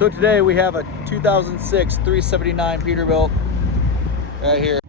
So today we have a 2006 379 Peterbilt right here.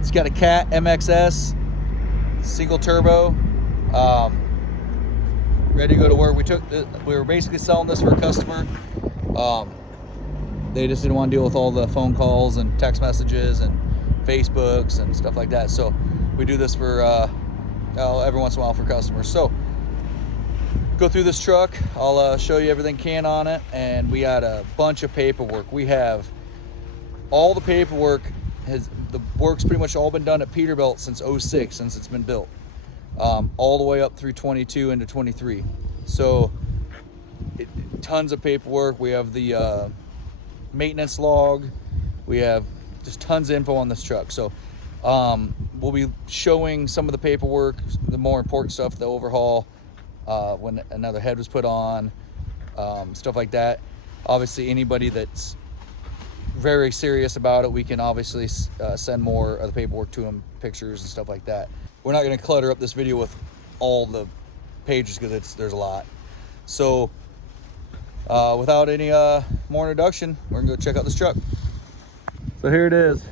It's got a Cat MXS, single turbo, ready to go to work. We were basically selling this for a customer. They just didn't want to deal with all the phone calls and text messages and Facebooks and stuff like that. So we do this for every once in a while for customers. So go through this truck. I'll show you everything can on it, and we got a bunch of paperwork. We have all the paperwork. The work's pretty much all been done at Peterbilt since 06, since it's been built, all the way up through 22 into 23. So tons of paperwork. We have the maintenance log. We have just tons of info on this truck. So we'll be showing some of the paperwork, the more important stuff, the overhaul, when another head was put on, stuff like that. Obviously, anybody that's very serious about it, we can obviously send more of the paperwork to them, pictures and stuff like that. We're not going to clutter up this video with all the pages because there's a lot. So without any more introduction, we're gonna go check out this truck. So here it is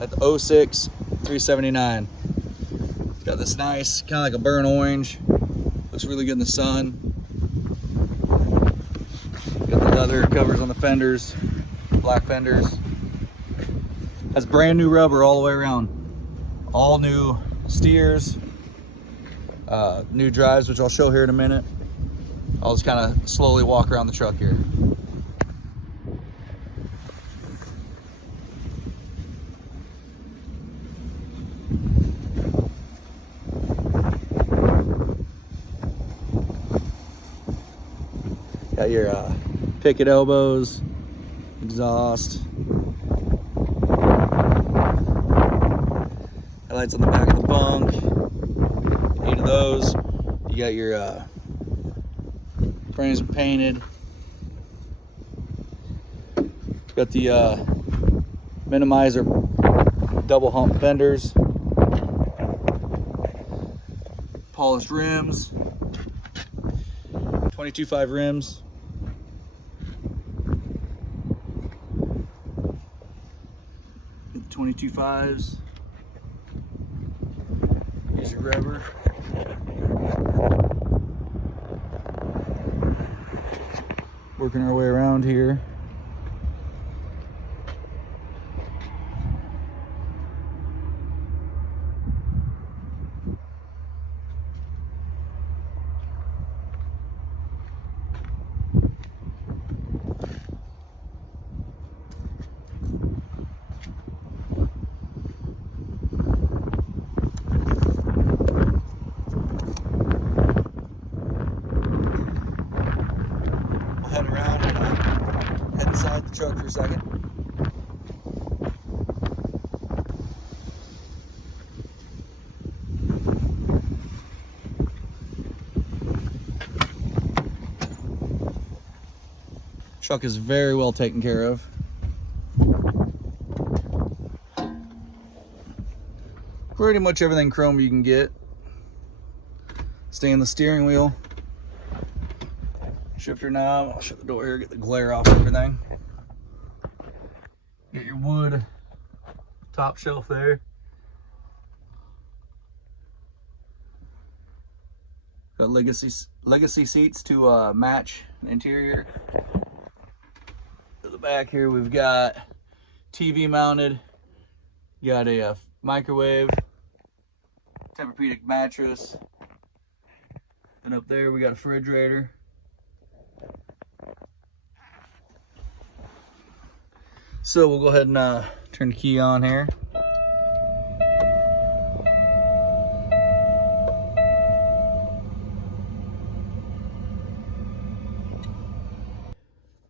at the 06 379. It's got this nice kind of like a burnt orange, looks really good in the sun. Got the leather covers on the fenders, black fenders. Has brand new rubber all the way around. All new steers, new drives, which I'll show here in a minute. I'll just kind of slowly walk around the truck here. Got your picket elbows, exhaust, headlights on the back of the bunk, 8 of those. You got your frames painted. Got the minimizer double hump fenders, polished rims, 22.5 rims. Get the 22.5s. Here's your grabber. Working our way around here. Head around and head inside the truck for a second. Truck is very well taken care of. Pretty much everything chrome you can get. Stainless steering wheel. Shifter knob. I'll shut the door here, get the glare off everything. Get your wood top shelf there. Got legacy seats to match the interior. To the back here, we've got TV mounted. You got a microwave, Tempur-Pedic mattress. And up there, we got a refrigerator. So we'll go ahead and turn the key on here.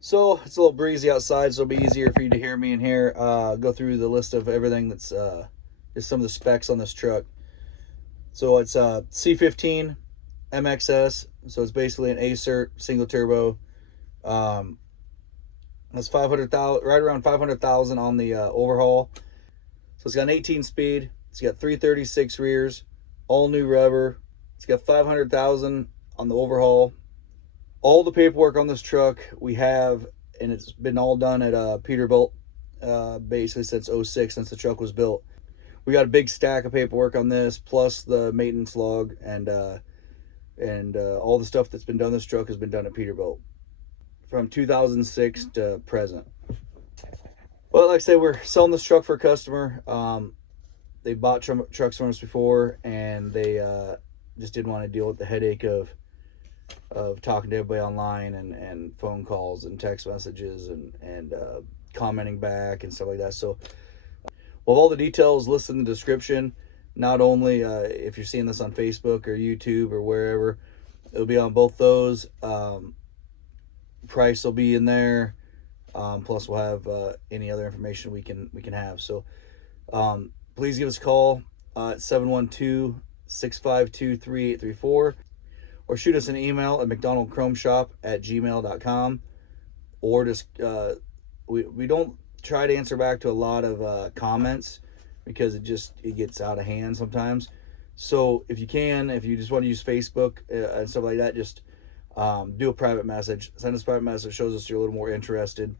So it's a little breezy outside, so it'll be easier for you to hear me in here. Go through the list of everything that's just some of the specs on this truck. So it's C15 MXS, so it's basically an A-cert single turbo. That's 500,000, right around 500,000 on the Overhaul. So it's got an 18 speed. It's got 336 rears, all new rubber. It's got 500,000 on the Overhaul. All the paperwork on this truck we have, and it's been all done at Peterbilt, basically since 06, since the truck was built. We got a big stack of paperwork on this, plus the maintenance log, and all the stuff that's been done on this truck has been done at Peterbilt from 2006 to present. Well, like I say, we're selling this truck for a customer. They bought trucks from us before, and they just didn't want to deal with the headache of talking to everybody online and phone calls and text messages and commenting back and stuff like that. So we'll have all the details listed in the description. Not only if you're seeing this on Facebook or YouTube or wherever, it'll be on both those. Price will be in there. Plus we'll have any other information we can have. So please give us a call at 712-652-3834, or shoot us an email at mcdonaldchromeshop@gmail.com, or just we don't try to answer back to a lot of comments, because it gets out of hand sometimes. So if you just want to use Facebook and stuff like that, just do a private message. Send us a private message, shows us you're a little more interested,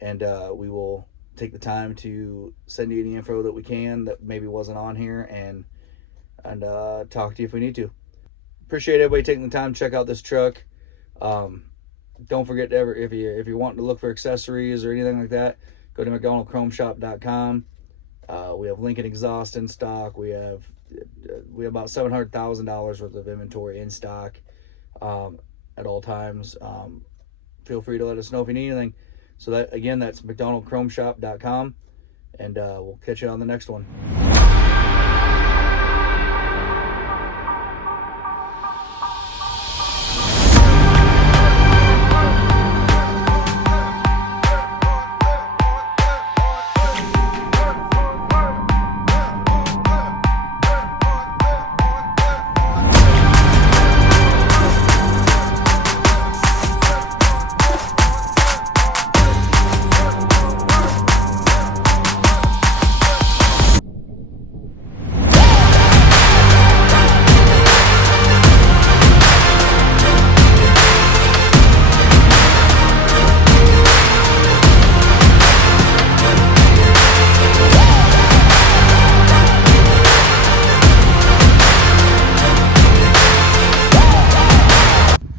and we will take the time to send you any info that we can that maybe wasn't on here, and talk to you if we need to. Appreciate everybody taking the time to check out this truck. Don't forget to if you're wanting to look for accessories or anything like that, go to McDonaldChromeShop.com. We have Lincoln exhaust in stock. We have about $700,000 worth of inventory in stock at all times. Feel free to let us know if you need anything. So that's McDonaldChromeShop.com, and we'll catch you on the next one.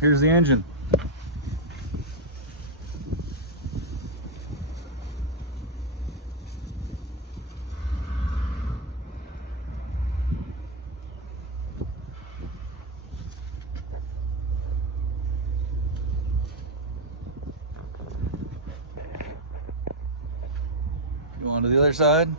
Here's the engine. You on to the other side?